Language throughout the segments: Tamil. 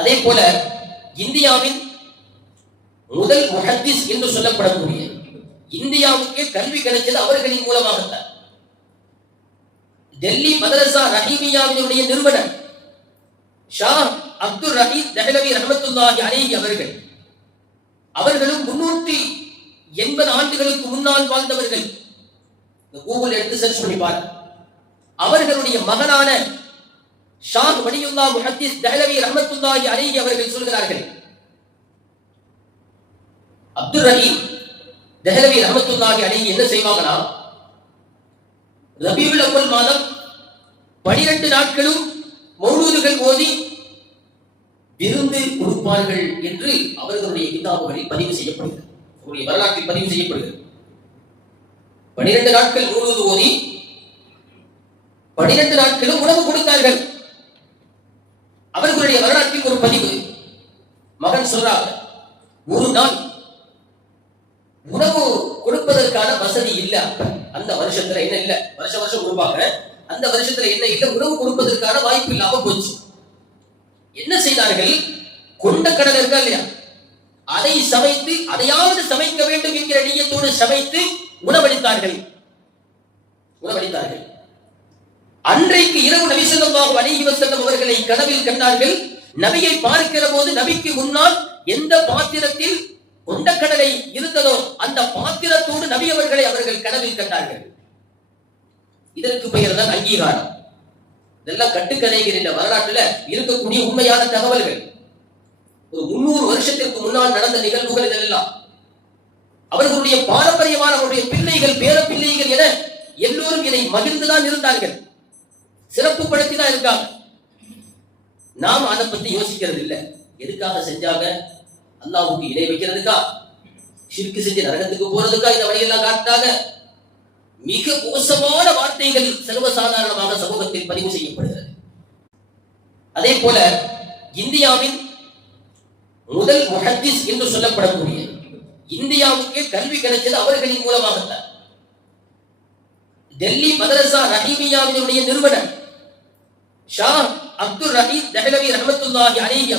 அதே போல இந்தியாவின் முதல் முஹத்திஸ் என்று சொல்லப்படக்கூடிய, இந்தியாவுக்கே கல்வி கிடைச்சது அவர்களின் மூலமாகத்தான். டெல்லி மதரசா ரஹீமியாவினுடைய நிறுவனர் ஷா அப்துல் ரஹீம் தஹ்லவி ரஹ்மத்துல்லாஹி அலைஹி அவர்களும் 380 ஆண்டுகளுக்கு முன்னால் வாழ்ந்தவர்கள். கூகுள் எடுத்து சர்ச் பண்ணி பாருங்க. அவர்களுடைய மகனான ஷா வலியுல்லா முஹத்திஸ் தஹ்லவி ரஹ்மத்துல்லாஹி அலைஹி அவர்கள் சொல்கிறார்கள், அப்துல் ரஹீம் தஹ்லவி ரஹ்மத்துல்லாஹி அலைஹி என்ன செய்வாங்கன்னா, ரபீஉல் அவ்வல் மாதம் 12 நாட்களும் மௌலூதுகள் ஓதி விருந்து கொடுப்பார்கள் என்று அவர்களுடைய கிதாபுகளில் பதிவு செய்யப்படுகிறது. அவருடைய வரலாற்றில் பதிவு செய்யப்படுகிறது. 12 நாட்கள் மௌலூது ஓதி 12 நாட்களும் உணவு கொடுத்தார்கள். அவர்களுடைய வரலாற்றில் ஒரு பதிவு. மகன் சொல்றார், ஒரு நாள் உணவு கொடுப்பதற்கான வசதி இல்ல. அந்த வருஷத்துல என்ன இல்ல, வருஷம் கொடுப்பாங்க. அந்த வருஷத்துல என்ன இல்ல, உணவு கொடுப்பதற்கான வாய்ப்பு இல்லாம போச்சு. என்ன செய்தார்கள், கொண்ட கடலை இருக்கா இல்லையா, அதை சமைத்து, அதையாவது சமைக்க வேண்டும் என்கிற நியத்தோடு சமைத்து உணவளித்தார்கள். அன்றைக்கு இரவு நபி ஸல்லல்லாஹு அலைஹி வஸல்லம் அவர்களை கனவில் கண்டார்கள். நபியை பார்க்கிற போது நபிக்கு முன்னால் எந்த பாத்திரத்தில் கொண்டக்கடலை இருந்ததோ அந்த பாத்திரத்தோடு நபி அவர்களை அவர்கள் கனவில் கண்டார்கள். இதற்கு பெயர் தான் அங்கீகாரம். இதெல்லாம் கட்டுக்கதைகள் என்ற வரலாற்றுல இருக்கக்கூடிய உண்மையான தகவல்கள். ஒரு 300 வருஷத்திற்கு முன்னால் நடந்த நிகழ்வுகள் இதெல்லாம். அவர்களுடைய பாரம்பரியமான அவருடைய பிள்ளைகள், பேர பிள்ளைகள் என எல்லோரும் இதை மகிழ்ந்துதான் இருந்தார்கள், சிறப்பு படுத்திதான் இருக்காங்க. நாம் அதை பத்தி யோசிக்கிறது இல்லை. எதுக்காக செஞ்சாங்க? அல்லாஹ்வுக்கு இணை வைக்கிறதுக்கா, ஷிர்க் செஞ்சு நரகத்துக்கு போறதுக்கா இந்த வழியெல்லாம் காட்டாங்க. மிக மோசமான வார்த்தைகள் சர்வசாதாரணமாக சமூகத்தில் பதிவு செய்யப்படுகிறது. அதே போல இந்தியாவின் முதல் முஹத்திஸ் என்று சொல்லப்படக்கூடிய, இந்தியாவுக்கே கல்வி கிடைச்சது அவர்களின் மூலமாகத்தான். டெல்லி மதரசா ரஹீமியாவினுடைய நிறுவனர் ஷா அப்துல் ரஹீம் தஹ்லவி ரஹ்மத்துல்லாஹி அலைஹி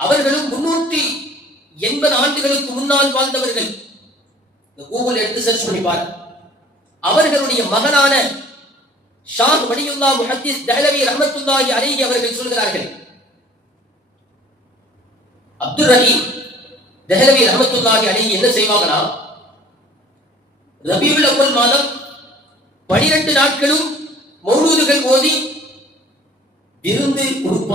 அவர்களும் 380 ஆண்டுகளுக்கு முன்னால் வாழ்ந்தவர்கள். கூகுள் எடுத்து சர்ச் பண்ணி பாருங்க. அவர்களுடைய மகனான ஷா வலியுல்லா முஹத்திஸ் தஹ்லவி ரஹ்மத்துல்லாஹி அலைஹி அவர்கள் சொல்கிறார்கள், அப்துல் ரஹீம் தஹ்லவி ரஹ்மத்துல்லாஹி அலைஹி என்ன செய்வாங்கன்னா, ரபீஉல் அவ்வல் மாதம் 12 நாட்களும் மௌலூதுகள் ஓதி விருந்து கொடுப்பார்கள்.